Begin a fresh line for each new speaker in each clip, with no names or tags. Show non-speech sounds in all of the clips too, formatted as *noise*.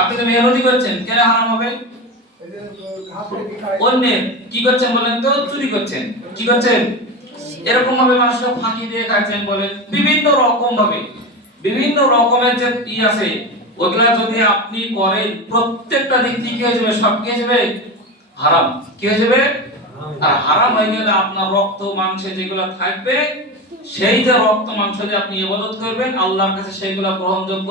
আপনি তো মেহনতি করছেন, কেন হারাম হবে? অন্যের কি করছেন বলেন তো? চুরি করছেন। কি করছেন? এরকম ভাবে ফাঁকি দিয়ে বলেন। বিভিন্ন রকম ভাবে বিভিন্ন রকমের যে ই আছে, ওগুলা যদি আপনি করেন, প্রত্যেকটা দিক থেকে হয়ে যাবে? সব কি হয়ে হারাম। কি যাবে? আর হারাম হয়ে গেলে আপনার রক্ত, মাংসে যেগুলো থাকবে সেই যে রক্ত মাংস যে আপনি ইবাদত করবেন, আল্লাহর কাছে সেইগুলো গ্রহণযোগ্য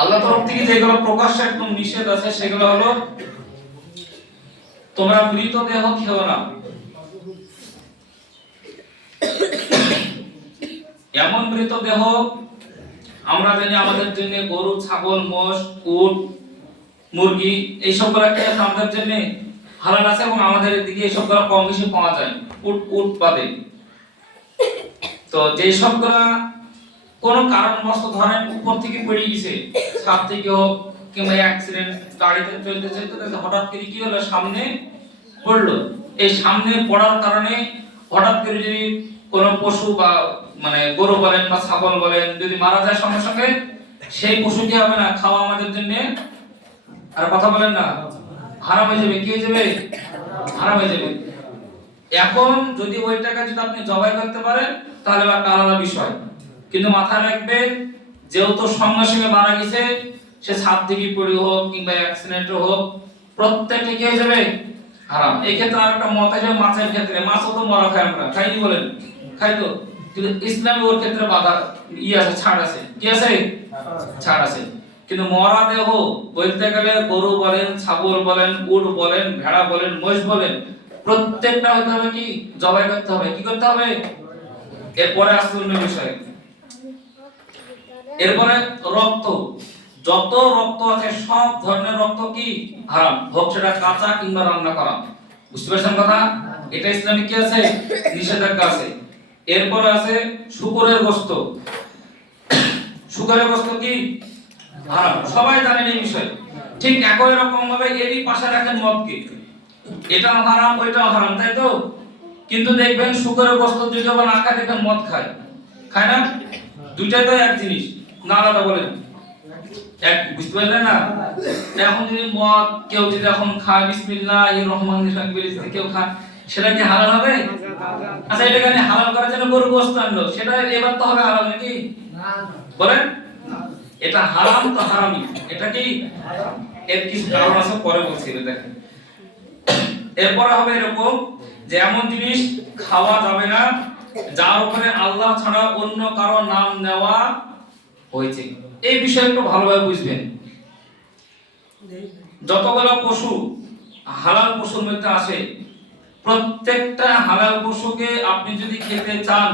আল্লাহ তরফ থেকে যেগুলো প্রকাশ্যে একদম নিষেধ আছে, সেগুলো হলো তোমরা মৃত দেহ খেও না। এমন মৃত দেহ আমরা জানি আমাদের জন্য গরু, ছাগল, মোষ, উট, মুরগি, এই সবগুলো খেয়ে আমাদের জন্য হালাল আছে এবং আমাদের দিকে এই সবগুলো কম বেশি পাওয়া যায়। উট তো যে সবগুলা কোন কারণবশত ধরেন উপর থেকে পড়ে গেছে, ছাদ থেকে হোক কিংবা অ্যাক্সিডেন্ট গাড়িতে চলতে চলতে হঠাৎ করে কি হলো? সামনে পড়ল। এই সামনে পড়ার কারণে হঠাৎ করে যদি কোন পশু বা মানে গরু বলেন বা ছাগল বলেন যদি মারা যায় সঙ্গে সঙ্গে, সেই পশু কি হবে না? খাওয়া আমাদের জন্য আর কথা বলেন না। হারাম হয়ে যাবে। কি হয়ে যাবে? হারাম হয়ে যাবে। এখন যদি ওই টাকা যদি আপনি জবাই করতে পারেন, তাহলে একটা আলাদা বিষয়। কিন্তু মাথায় রাখবেন, যেহেতু সঙ্গে সঙ্গে মারা গেছে, সে থেকে পড়ে হোক কিংবা অ্যাক্সিডেন্টে হোক, প্রত্যেকটা কি হয়ে যাবে? হারাম। আর একটা মত আছে মাছের ক্ষেত্রে। তো মরা আমরা। খাইনি বলেন? খাই তো। কিন্তু ইসলামে ওর ক্ষেত্রে বাধা ই আছে, ছাড় আছে। কি আছে? ছাড় আছে। কিন্তু মরা দেহ বলতে গেলে গরু বলেন, ছাগল বলেন, উট বলেন, ভেড়া বলেন মোষ বলেন প্রত্যেকটা হতে হবে কি? জবাই করতে হবে। কি করতে হবে? এরপরে আসছে অন্য বিষয়। এরপরে রক্ত। যত রক্ত আছে, সব ধরনের রক্ত কি? হারাম। হোক সেটা কাঁচা কিংবা রান্না করা। বুঝতে পারছেন কথা? এটা ইসলামিক কি আছে? নিষেধাজ্ঞা আছে। এরপরে আছে শুকরের গোস্ত। শুকরের গোস্ত কি? হারাম। সবাই জানেন এই বিষয়। ঠিক একই রকম ভাবে এরই পাশে রাখেন মদকে। এটাও হারাম, ওইটাও হারাম, তাই তো? কিন্তু দেখবেন শুকরের গোস্ত যদি আবার না খায় দেখবেন মদ খায়। খায় না? দুইটাই তো এক জিনিস, না আলাদা বলেন এক, বুঝতে পারলেন না? এখন যদি মদ কেউ যদি এখন খায়, বিসমিল্লাহ, রহমান কেউ খায়, সেটা কি হালাল হবে? আচ্ছা এটা কেন হালাল করার জন্য গরু গোস্ত আনলো? সেটা এবার তো হবে হালাল নাকি? বলেন। এটা হারাম তো হারামি এটা কি? এর কিছু কারণ আছে, পরে বলছি, এটা দেখেন। এরপরে হবে এরকম যে এমন জিনিস খাওয়া যাবে না, যার উপরে আল্লাহ ছাড়া অন্য কারও নাম নেওয়া হয়েছে। এই বিষয়ে একটু ভালোভাবে বুঝবেন। যতগুলো পশু হালাল পশুর মধ্যে আসে প্রত্যেকটা হালাল পশুকে আপনি যদি খেতে চান,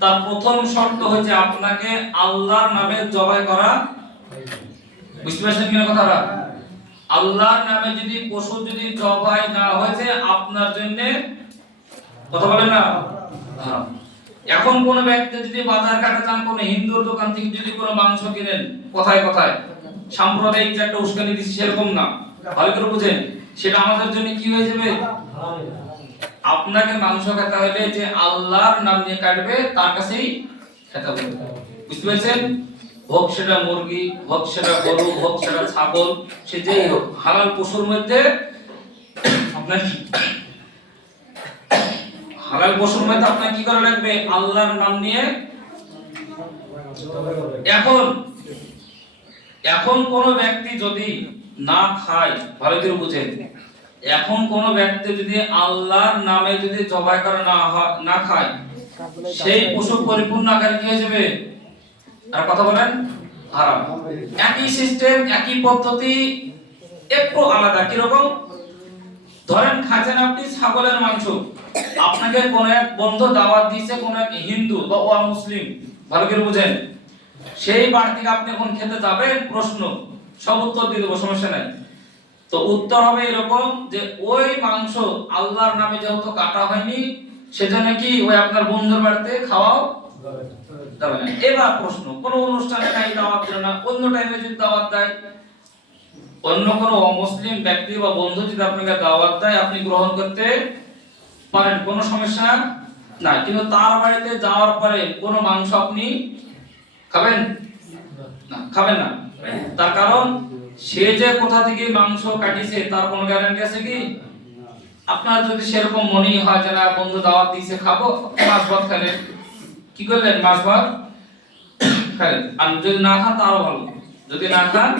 তার প্রথম শর্ত হচ্ছে আপনাকে আল্লাহর নামে জবাই করা। বুঝতে পারছেন কিনা কথাটা? আল্লাহর নামে যদি পশু যদি জবাই না হয়েছে, আপনার জন্য কথা বলেন না? এখন কোন ব্যক্তি যদি বাজার ঘাটে যান, কোন হিন্দুর দোকান থেকে যদি কোনো মাংস কিনেন, কথায় কথায়? সাম্প্রদায়িক যে একটা উস্কানি দিচ্ছে, সেরকম না। ভালো করে বুঝেন, সেটা আমাদের জন্য কি হয়ে যাবে? আপনাকে মাংস খেতে হলে যে আল্লাহর নাম নিয়ে কাটবে, তার কাছেই খেতে হবে। বুঝতে পেরেছেন? হোক সেটা মুরগি, হোক সেটা গরু, হোক সেটা ছাগল, সে যেই হোক, হালাল পশুর মধ্যে আপনার কি? হালাল পশুর মধ্যে আপনার কি করা লাগবে? আল্লাহর নাম নিয়ে এখন এখন কোন ব্যক্তি যদি না খায়, ভালো করে বুঝেন, এখন কোন ব্যক্তি যদি আল্লাহর নামে যদি জবাই করে না না খায়, সেই পশু পরিপূর্ণ আকারে কি হয়ে যাবে। আর কথা বলেন, হারাম। একই সিস্টেম একই পদ্ধতি, একটু আলাদা। কীরকম? ধরেন খাচ্ছেন আপনি ছাগলের মাংস। আপনাকে কোন এক বন্ধু দাওয়াত দিয়েছে, কোন এক হিন্দু বা ও মুসলিম। ভালো করে বুঝেন। সেই বাড়ি থেকে আপনি এখন খেতে যাবেন? প্রশ্ন। সব উত্তর দিয়ে দেবো, সমস্যা নাই। তো উত্তর হবে এরকম যে, ওই মাংস আল্লাহর নামে যেহেতু কাটা হয়নি সেজন্য কি ওই আপনার বন্ধুর বাড়িতে খাওয়াও এবার প্রশ্ন, কোন অনুষ্ঠানে দাওয়াত দিল না, অন্য টাইমে যদি দাওয়াত দেয়? অন্য কোন অমুসলিম ব্যক্তি বা বন্ধু যদি আপনাকে দাওয়াত দেয়, আপনি গ্রহণ করতে পারেন, কোনো সমস্যা না কিন্তু তার বাড়িতে যাওয়ার পরে মাংস আপনি খাবেন? না খাবেন না। তার কারণ, সে যে কোথা থেকে মাংস কাটিছে, তার কোনো গ্যারান্টি আছে কি? আপনার যদি সেরকম মনেই হয় যে, না, বন্ধু, দাওয়াত দিয়েছে, খাব, মাছ কি করলেন মাছ ভাত খেলেন আর যদি না খান আরও ভালো। যদি না খান,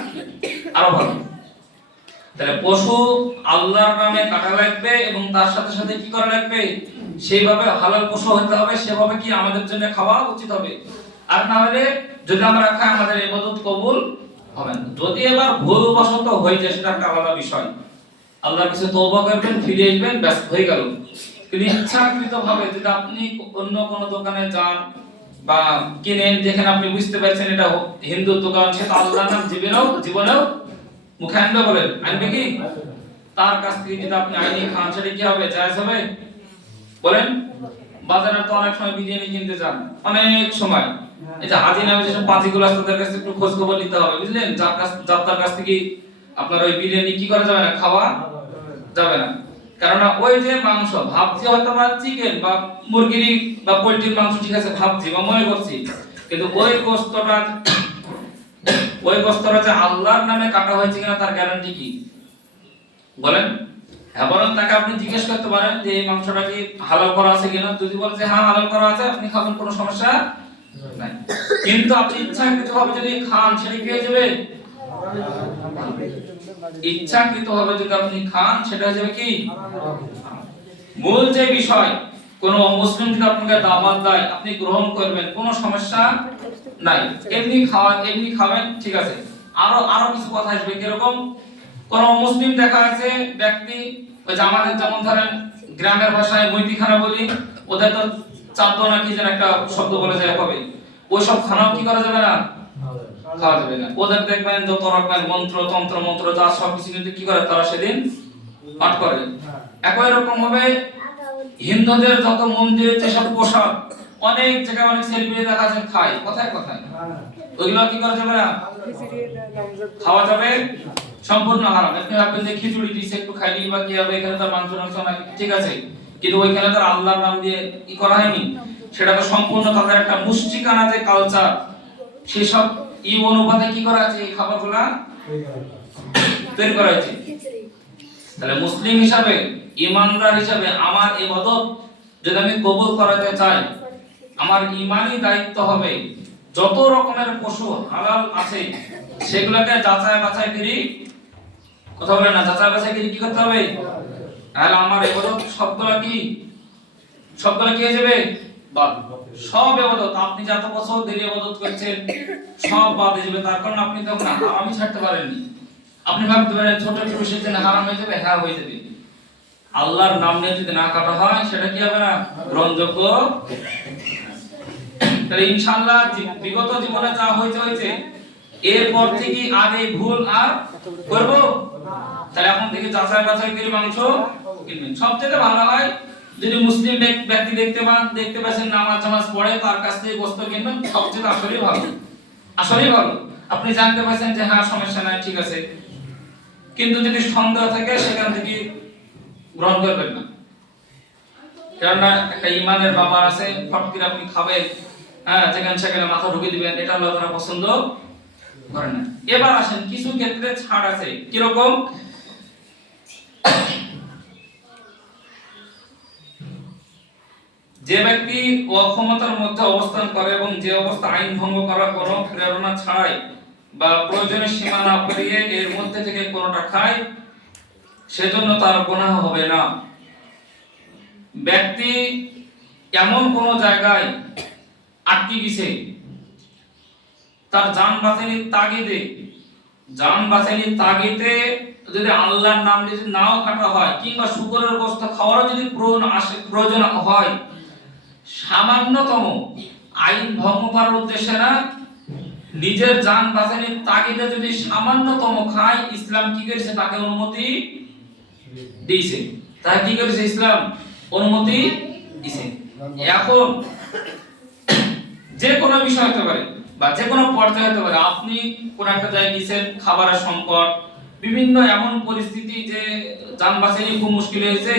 আরও ভালো। তাহলে পশু আল্লাহর নামে কাটা লাগবে এবং তার সাথে সাথে কি করা লাগবে? সেইভাবে হালাল পশু হতে হবে, সেভাবে কি আমাদের জন্য খাওয়া উচিত হবে? আর না হলে যদি আমরা খাই, আমাদের ইবাদত কবুল হবে না। যদি এবার ভুলবশত হয়ে যায়, সেটা একটা আলাদা বিষয়। আল্লাহর কাছে তওবা করবেন, ফিরে আসবেন, ব্যস্ত হয়ে গেল। যদি আপনি অন্য কোনো দোকানে যান বা কিনেন, দেখেন আপনি বুঝতে পারছেন এটা হিন্দু দোকান নাম জীবনেও জীবনেও বলেন। আনবে কি? তার কাছ থেকে যদি আপনি আইনি খান, সেটা কি হবে? জায়েজ হবে? বলেন? বাজারে তো অনেক সময় বিরিয়ানি কিনতে যান। অনেক সময়। এই যে হাজি নামে যেসব আছে, তাদের কাছে একটু খোঁজ খবর নিতে হবে, বুঝলেন? যার কাছ যার তার কাছ থেকে আপনার ওই বিরিয়ানি কি করা যাবে না? খাওয়া যাবে না। কেননা ওই যে মাংস, ভাবছি হয়তো বা চিকেন বা মুরগির বা পোল্ট্রির মাংস ঠিক আছে, ভাবছি বা মনে করছি। কিন্তু ওই গোস্তটা *coughs* ওই গোস্তটা যে আল্লাহর নামে কাটা হয়েছে কিনা তার গ্যারান্টি কি? বলেন। হ্যাঁ তাকে আপনি জিজ্ঞেস করতে পারেন যে এই মাংসটা কি হালাল করা আছে কিনা। যদি বলে যে হ্যাঁ হালাল করা আছে, আপনি খাবেন, কোনো সমস্যা নাই। কিন্তু আপনি ইচ্ছাকৃত ভাবে যদি খান, সেটা কি হয়ে যাবে? ইচ্ছাকৃত ভাবে যদি আপনি খান সেটা হয়ে যাবে কি? মূল যে বিষয় কোন মুসলিম যদি আপনাকে দাওয়াত দেয় আপনি গ্রহণ করবেন কোনো সমস্যা নাই। এমনি খাওয়া এমনি খাবেন ঠিক আছে। আরও আরও কিছু কথা আসবে কীরকম? কোন মুসলিম দেখা আছে ব্যক্তি ওই যে আমাদের যেমন ধরেন গ্রামের ভাষায় মৈতিখানা বলি ওদের তো চাদ্দ নাকি যেন একটা শব্দ বলে যায় হবে ওই সব খানাও কি করা যাবে না? খাওয়া যাবে ওদের দেখবেন যত রকমের মন্ত্র তন্ত্র মন্ত্র যা সব কিছু কিন্তু কি করে, তারা সেদিন পাঠ করে। একই রকম ভাবে হিন্দুদের যত মন্দির, যেসব পোশাক, অনেক জায়গায় অনেক সেলিব্রিটি দেখা যায়, খায়। কথায় কথায়। ওইগুলো কি করা যাবে না? খাওয়া যাবে। সম্পূর্ণ হারাম। আপনি ভাববেন যে খিচুড়ি দিচ্ছে একটু খাইলি বা কি হবে, এখানে তো মাংস মাংস ঠিক আছে। কিন্তু ওইখানে তো আল্লাহর নাম দিয়ে ই করা হয়নি। সেটা তো সম্পূর্ণ তাদের একটা মুষ্টিকানা যে কালচার সেসব ই অনুপাতে কি করা আছে? এই খাবারগুলা তৈরি করা হয়েছে। তাহলে মুসলিম হিসাবে, ইমানদার হিসাবে আমার ইবাদত যদি আমি কবুল করাতে চাই, আমার ইমানই দায়িত্ব হবে। যত রকমের পশু হালাল আছে, সেগুলোকে যাচাই বাছাই করি। কথা বলে না, যাচাই বাছাই করি কি করতে হবে? তাহলে আমার ইবাদত সবগুলা কি? সবগুলা কি হয়ে যাবে? সব ইবাদত আপনি যত বছর দেরি ইবাদত করছেন, সব বাদ হয়ে যাবে। তার কারণ আপনি তখন ছাড়তে পারেননি। আপনি ভাবতে পারেন, ছোট হারাম হয়ে যাবে হ্যাঁ হয়ে যাবে। আল্লাহর নাম নিয়ে যদি না কাটা হয়, সেটা কি হবে না? তাহলে বিগত জীবনে যা হয়েছে হয়েছে, এরপর থেকে আগে ভুল আর করব? তাহলে এখন থেকে যাচাই বাছাই মাংস কিনবেন। সব থেকে ভালো হয় যদি মুসলিম ব্যক্তি দেখতে পান, দেখতে পাচ্ছেন নামাজ জামাজ পড়ে, তার কাছ থেকে গোস্ত কিনবেন, সবচেয়ে আসলেই ভালো। আসলেই ভালো। আপনি জানতে পারছেন যে হ্যাঁ সমস্যা নাই, ঠিক আছে। কিন্তু যদি সন্দেহ থাকে, সেখান থেকে গ্রহণ করবেন না। কেননা, একটা ইমানের বাবা আছে, ফট করে আপনি খাবেন হ্যাঁ যেখানে সেখানে মাথা ঢুকে দিবেন, এটা আল্লাহ তাআলা পছন্দ করে না। এবার আসেন, কিছু ক্ষেত্রে ছাড় আছে। কীরকম? যে ব্যক্তি অক্ষমতার মধ্যে অবস্থান করে এবং যে অবস্থা আইন ভঙ্গ করার কোনো প্রেরণা ছাড়াই বা প্রয়োজনের সীমা না পেরিয়ে এর মধ্যে থেকে কোনোটা খায়, সেজন্য তার গুনাহ হবে না। ব্যক্তি এমন কোন জায়গায় আটকে গেছে, তার যান বাঁচানির তাগিদে, যান বাঁচানির তাগিদে যদি আল্লাহর নাম যদি নাও কাটা হয় কিংবা শুকরের গোস্ত খাওয়ারও যদি প্রয়োজন আসে প্রয়োজন হয় সামান্যতম আইন ভঙ্গ করার উদ্দেশ্যে না, নিজের যান বাঁচানির তাগিদে যদি সামান্যতম খায়, ইসলাম কি করেছে? তাকে অনুমতি দিয়েছে। তাই কি করেছে? ইসলাম অনুমতি দিয়েছে। এখন যে কোনো বিষয় হতে পারে বা যে কোনো পর্যায়ে হতে পারে। আপনি কোন একটা জায়গায় গেছেন, খাবারের সংকট, বিভিন্ন এমন পরিস্থিতি যে যান বাঁচানি খুব মুশকিল হয়েছে।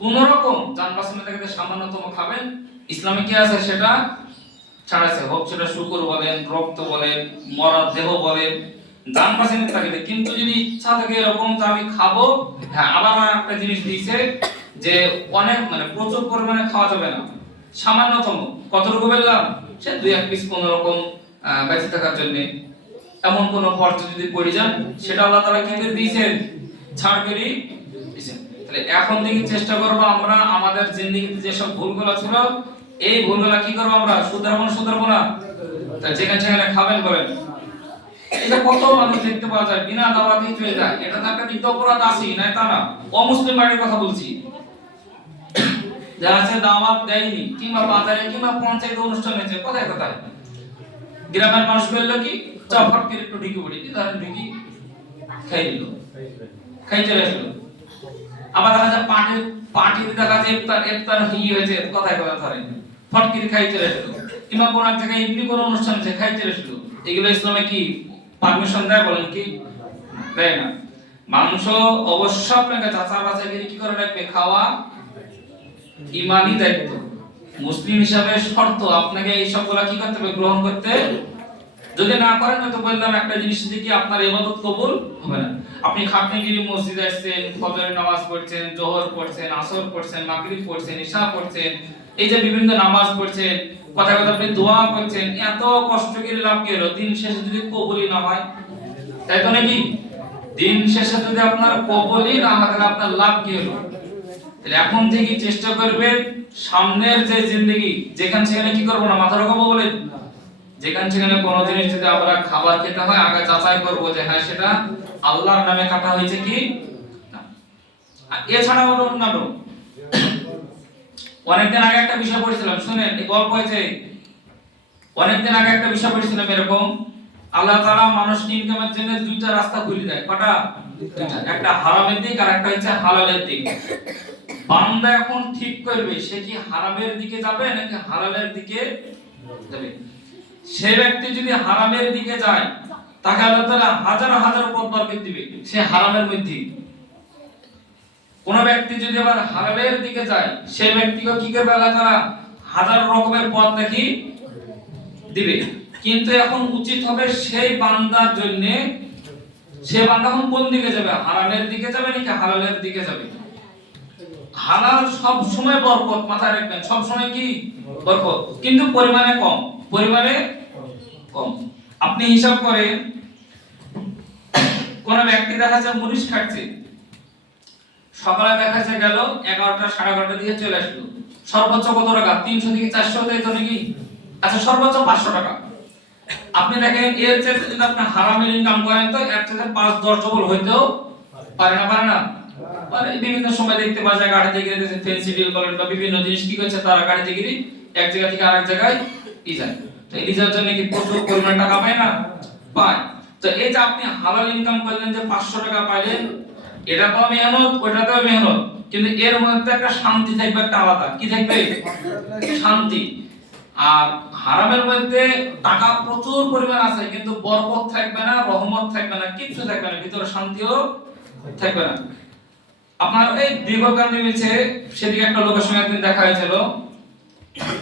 কোন রকম যান বাঁচানো সামান্যতম খাবেন ইসলামে কি আছে সেটা? ছাড়াছে হোক সেটা শুকুর বলেন, রক্ত বলেন, মরা দেহ বলেন ডান পাশে থাকে। কিন্তু যদি ইচ্ছা থাকে এরকম যে আমি খাব। হ্যাঁ আবার একটা জিনিস দিয়েছে যে অনেক মানে প্রচুর পরিমাণে খাওয়া যাবে না। সামান্যতম। কতটুকু বললাম? সে দুই এক পিস কোন রকম বেঁচে থাকার জন্য। এমন কোন পর্যায়ে যদি পড়ে যান, সেটা আল্লাহ তাআলা কি করে দিয়েছেন? ছাড় করে তাহলে এখন থেকে চেষ্টা করব আমরা, আমাদের জিন্দেগিতে যেসব ভুলগুলো ছিল এই ভুলগুলো কি করব আমরা? শুধরাবো না শুধরাবো না যেখানে সেখানে খাবেন করেন এটা কত মানুষ দেখতে পাওয়া যায়, বিনা চলে যায়। এটা তো একটা অপরাধ তা না? অমুসলিম বাড়ির কথা বলছি। যারা সে দাওয়াত দেয়নি, কিংবা বাজারে, কিংবা পঞ্চায়েত অনুষ্ঠান হয়েছে, কোথায় কোথায়? গ্রামের মানুষ বলল কি চা ফট করে একটু ঢুকে পড়ি। তাহলে ঢুকি খাই নিল খাই চলে আসলো। আবার দেখা যায় পাটি পাটি দেখা যায়, ইফতার ইফতার হয়েছে কোথায় কোথায় ধরে ফট করে খাই চলে আসলো কিংবা কোন এক জায়গায় এমনি কোনো অনুষ্ঠান হচ্ছে খাই চলে আসলো এগুলো ইসলামে কি পারমিশন দেয় বলেন কি? দেয় না। মাংস অবশ্য আপনাকে চাচা বাচ্চা কি করে রাখবে? খাওয়া ইমানি দায়িত্ব। মুসলিম হিসাবে শর্ত, আপনাকে এই সবগুলা কি করতে হবে? গ্রহণ করতে? যদি না করেন তো বললাম একটা জিনিস দিকে আপনার ইবাদত কবুল হবে না। আপনি খাপনি গিরি মসজিদে আসছেন, ফজরের নামাজ পড়ছেন, জোহর পড়ছেন, আসর পড়ছেন, মাগরিব পড়ছেন, ইশা পড়ছেন এই যে বিভিন্ন নামাজ পড়ছেন, কথা কথা আপনি দোয়া করছেন, এত কষ্ট করে লাভ কি হলো? দিন শেষে যদি কবুলই না হয়? তাই তো নাকি? দিন শেষে যদি আপনার কবুলই না হয়, তাহলে আপনার লাভ কি হলো? তাহলে এখন থেকে চেষ্টা করবে সামনের যে জিন্দগি, যেখানে সেখানে কি করব না, মাথা রাখব বলে যেখানে সেখানে কোনো জিনিস যদি আমরা খাবার খেতে হয়, আগে যাচাই করব যে হ্যাঁ সেটা আল্লাহর নামে কাটা হয়েছে কি? এছাড়াও অন্যান্য। অনেকদিন আগে একটা বিষয় পড়ছিলাম, শুনেন, এই গল্প হয়েছে অনেকদিন আগে একটা বিষয় পড়ছিলাম এরকম, আল্লাহ তাআলা মানুষকে ইনকামের জন্য দুইটা রাস্তা খুলে দেয়, কটা? একটা হারামের দিক আর একটা হচ্ছে হালালের দিক। বান্দা এখন ঠিক করবে, সে কি হারামের দিকে যাবে নাকি হালালের দিকে যাবে? সে ব্যক্তি যদি হারামের দিকে যায়, তাকে আল্লাহ তাআলা হাজার হাজার পথ দিবে, সে হারামের মধ্যে কোন ব্যক্তি যদি আবার হালালের দিকে যায়, সে ব্যক্তিকে কি করবে আল্লাহ তাআলা? হাজার রকমের পথ দেখি দিবে। কিন্তু এখন উচিত হবে সেই বান্দার জন্য, সে বান্দা এখন কোন দিকে যাবে? হারামের দিকে যাবে নাকি হালালের দিকে যাবে? হালাল সব সময় বরকত মাথায় রাখবেন। সব সময় কি? বরকত। কিন্তু পরিমাণে কম। পরিমাণে কম। আপনি হিসাব করেন, কোন ব্যক্তি দেখা যায় মুনিশ খাচ্ছে। সকালে দেখা যায় গেল এগারোটা, সাড়ে এগারোটা দিকে চলে আসলো। সর্বোচ্চ কত টাকা? তিনশো থেকে চারশো তাই তো নাকি? আচ্ছা সর্বোচ্চ পাঁচশো টাকা। আপনি দেখেন এর চেয়ে যদি আপনি হারামের ইনকাম করেন, তো এর চেয়ে পাঁচ, দশ ডবল হইতেও পারে না পারে না? বিভিন্ন সময় দেখতে পাওয়া যায়, গাড়িতে গিয়ে দেখেন ফেন্সি ডিল করেন বা বিভিন্ন জিনিস কি করছে, তারা গাড়িতে গিয়ে এক জায়গা থেকে আরেক জায়গায় ই যায়। তো এই যার জন্য কি প্রচুর পরিমাণ টাকা পায় না? পায়। তো এই যে আপনি হালাল ইনকাম করলেন যে পাঁচশো টাকা পাইলেন এটা তো মেহনত ওটাতেও মেহনত। কিন্তু এর মধ্যে একটা শান্তি থাকবে, একটা আলাদা। কি থাকবে? শান্তি। আর হারামের মধ্যে টাকা প্রচুর পরিমাণ আছে, কিন্তু বরকত থাকবে না, রহমত থাকবে না, কিচ্ছু থাকবে না, ভিতরে শান্তিও থাকবে না। আপনার এই দীর্ঘকান্তি মিলছে, সেদিকে একটা লোকের সঙ্গে একদিন দেখা হয়েছিল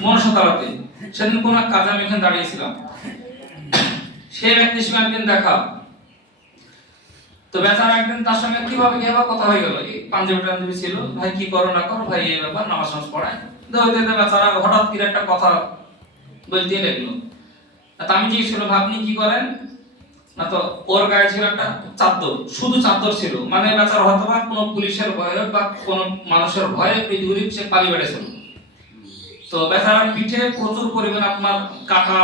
মনসতালাতে সেদিন কোন কাজে আমি এখানে দাঁড়িয়েছিলাম। সেই ব্যক্তির সঙ্গে একদিন দেখা। তো বেচারা একদিন তার সঙ্গে কীভাবে কীভাবে কথা হয়ে গেল? এই পাঞ্জাবি টাঞ্জাবি ছিল। ভাই, কি করো না করো? ভাই, এই ব্যাপার, নামাজ নামাজ পড়ায়। তো হইতে বেচারা হঠাৎ করে একটা কথা বলতে লাগল। তা আমি জিজ্ঞেস করলাম, আপনি কি করেন? না তো, ওর গায়ে ছিল একটা চাদর, শুধু চাদর ছিল। মানে বেচার হয়তো বা কোনো পুলিশের ভয়ে বা কোনো মানুষের ভয়ে পৃথিবীর সে পালিয়ে বেড়েছিল তো বেচারা পিঠে প্রচুর পরিমাণ আপনার কাটা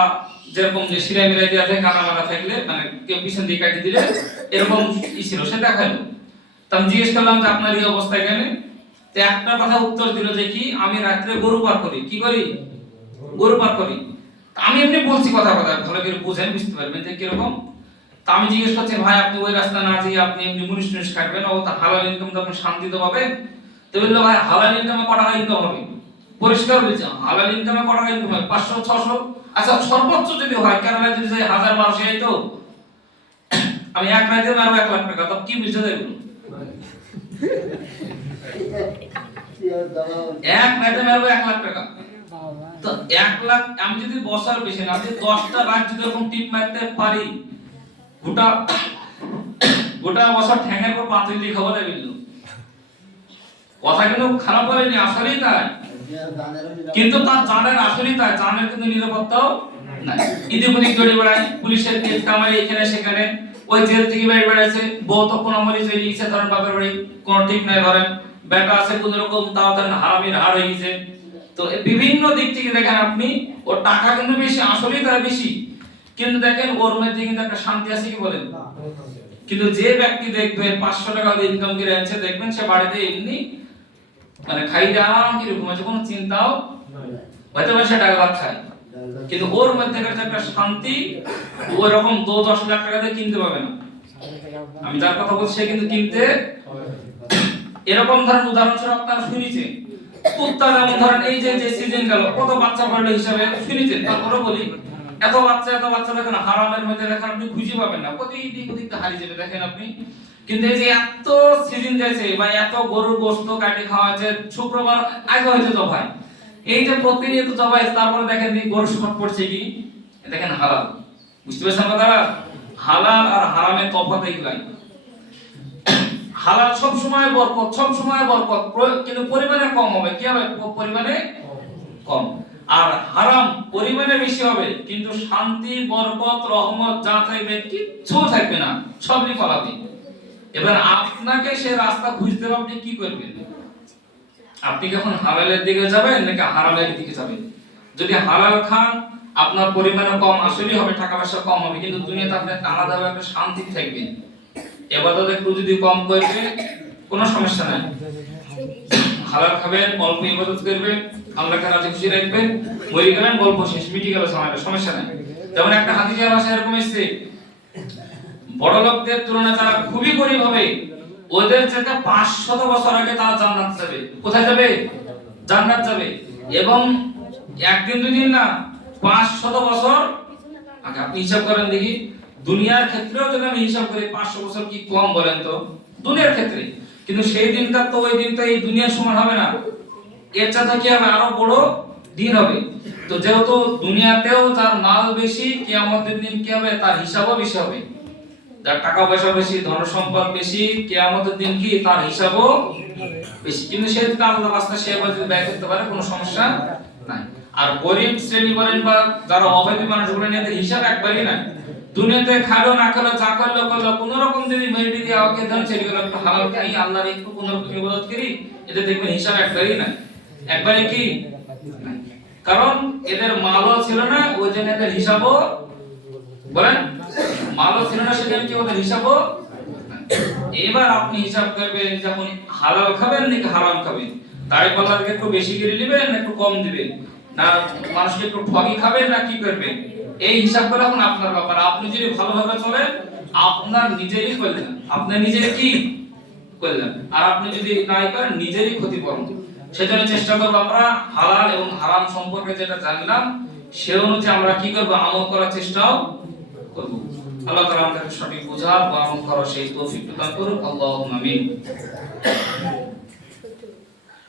যেরকম যে সিলাই মিলাই দেওয়া থাকে কাটা মারা থাকলে মানে কেউ পিছন দিয়ে কাটি দিলে, এরকম ই ছিল, সে দেখাল। তো আমি জিজ্ঞেস করলাম যে, আপনার এই অবস্থা এখানে তো একটা কথা উত্তর দিল যে কি, আমি রাত্রে গরু পার করি। কি করি? গরু পার করি। তা আমি এমনি বলছি কথা কথা, ভালো করে বুঝেন, বুঝতে পারবেন যে কীরকম। তা আমি জিজ্ঞেস করছি, ভাই, আপনি ওই রাস্তা না যেয়ে আপনি এমনি মুনিশ টুনিশ কাটবেন? ও তা হালাল ইনকাম তো আপনি শান্তিতে পাবেন তো বলল, ভাই, হালাল ইনকামে কত টাকা ইনকাম হবে? পরিষ্কার বলছে, হালাল ইনকামে কত টাকা ইনকাম হয় পাঁচশো, ছশো? আচ্ছা সর্বোচ্চ যদি হয় কেরালায় যদি হাজার বারোশো এই তো? আমি এক রাতে মারবো এক লাখ টাকা, তো কি বুঝতে দেখুন এক রাতে মারবো এক লাখ টাকা। তো এক লাখ, আমি যদি বছর বেশি না যদি দশটা লাখ যদি এরকম টিপ মারতে পারি, গোটা গোটা বছর ঠ্যাঙের পর পাঁচিল দিয়ে খাব না কথা কিন্তু খারাপ বলেনি, আসলেই তাই। কিন্তু তার জানের আসলেই তাই জানের কিন্তু নিরাপত্তাও নাই। ওদিক দৌড়ে বেড়ায় পুলিশের কেস কামাই এখানে সেখানে। ওই জেল থেকে বেরিয়ে বেড়াচ্ছে বউ তো কোন আমলি চলে গেছে ধরেন বাপের বাড়ি কোন ঠিক নাই ধরেন। বেটা আছে কোন রকম তাও ধরেন হারামির হার হয়ে গেছে। তো এই বিভিন্ন দিক থেকে দেখেন আপনি ওর টাকা কিন্তু বেশি আসলেই তার বেশি। কিন্তু দেখেন ওর মধ্যে কিন্তু একটা শান্তি আছে কি বলেন? কিন্তু যে ব্যক্তি দেখবেন পাঁচশো টাকা ইনকাম করে আনছে দেখবেন সে বাড়িতে এমনি মানে খাই আরাম কীরকম আছে কোনো চিন্তাও হয়তো সে টাকা ভাত খায় কিন্তু ওর মধ্যে একটা শান্তি ওই রকম দু দশ লাখ টাকা দিয়ে কিনতে পাবে না। আমি যার কথা বলছি, সে কিন্তু কিনতে এরকম ধরেন উদাহরণস্বরূপ আপনারা শুনেছেন? কুত্তা যেমন ধরেন, এই যে যে সিজন গেল, কত বাচ্চা পড়ল হিসাবে শুনেছেন? তারপরে বলি? এত বাচ্চা এত বাচ্চা দেখেন, হারামের মধ্যে দেখেন, আপনি খুঁজে পাবেন না। প্রতি দিক ওদিক হারিয়ে যাবে, দেখেন আপনি। কিন্তু এই যে এত সিজন যাচ্ছে বা এত গরুর গোস্ত কাটি খাওয়া হয়েছে শুক্রবার আগে হয়েছে ভাই এই যে প্রতিনিয়ত জবাই, তারপরে দেখেন গরু শর্ট পড়ছে কি? দেখেন হালাল। বুঝতে পারছেন কথাটা হালাল আর হারামের তফাৎ এইগুলাই হালাল সব সময় বরকত, সব সময় বরকত। কিন্তু পরিমাণে কম হবে। কি হবে? পরিমাণে কম। আর হারাম পরিমাণে বেশি হবে, কিন্তু শান্তি, বরকত, রহমত যা চাইবে কিচ্ছু থাকবে না। সবই ফলাবে এবার আপনাকে সে রাস্তা হবে, আপনি কি করবেন? আপনি যখন হালালের দিকে যাবেন নাকি হারামের দিকে যাবেন? যদি হালাল খান, আপনার পরিমাণে কম, আসলেই হবে, টাকা পয়সা কম হবে, কিন্তু দুনিয়াতে আপনি আলাদাভাবে একটা শান্তি থাকবেন। এবাদত একটু যদি কম করবে কোনো সমস্যা নাই। হালাল খাবেন, অল্প ইবাদত করবেন আল্লাহকে রাজি খুশি রাখবেন, মরে গেলেন, গল্প শেষ মিটি গেল সমস্যা নাই। যেমন একটা হাদিসের ভাষা এরকম এসেছে বড় লোকদের তুলনায় তারা খুবই গরিব হবে। ওদের থেকে পাঁচশত বছর আগে তারা জান্নাত যাবে। কোথায় যাবে? জান্নাত যাবে। এবং একদিন দুই দিন না, পাঁচশত বছর আগে আপনি হিসাব করেন দেখি, দুনিয়ার ক্ষেত্রেও যদি আমি হিসাব করি পাঁচশো বছর কি কম বলেন তো? দুনিয়ার ক্ষেত্রে। কিন্তু সেই দিনটা তো ওই দিনটা এই দুনিয়ার সমান হবে না। এর চাইতে কি হবে? আরও বড় দিন হবে। তো যেহেতু দুনিয়াতেও তার মাল বেশি, কিয়ামতের দিন কি হবে? তার হিসাবও বেশি হবে। যার টাকা পয়সা বেশি ধন সম্পদ বেশি, কিয়ামতের দিন কি তার হিসাবও বেশি। কিন্তু সে যদি আল্লাহ রাস্তায় সে যদি ব্যয় করতে পারে, কোনো সমস্যা নাই। আর গরিব শ্রেণি বলেন বা যারা অভাবী মানুষ বলেন এদের হিসাব একবারই নাই। দুনিয়াতে খালো, না খালো, যা করল করল, কোন রকম যদি মেয়েটি দিয়ে আমাকে ধরেন ছেড়ে গেল একটু হালাল খাই, আল্লাহর একটু কোন রকম ইবাদত করি, এতে দেখবেন হিসাব একবারই নাই। একবারই কি? কারণ এদের মালও ছিল না, ওই জন্য এদের হিসাবও, বলেন মালও ছিল না সেজন্য কি ওদের হিসাবও এবার আপনি হিসাব করবেন যখন হালাল খাবেন নাকি হারাম খাবেন? তাই পাল্লাকে একটু বেশি করে দিবেন না একটু কম দিবেন? না মানুষকে একটু ঠগি খাবেন না কি করবেন? এই হিসাব করে এখন আপনার ব্যাপার। আপনি যদি ভালোভাবে চলেন, আপনার নিজেরই করলেন আপনি নিজের কি করলেন আর আপনি যদি নাই করেন, নিজেরই ক্ষতিপূরণ। সেজন্য চেষ্টা করব আমরা হালাল এবং হারাম সম্পর্কে যেটা জানলাম, সে অনুযায়ী আমরা কি করব? আমল করার চেষ্টাও করব। আল্লাহ তাআলা আমাদেরকে সঠিক বোঝা বা আমল করার সেই তৌফিক প্রদান করুন আল্লাহুম্মা আমিন।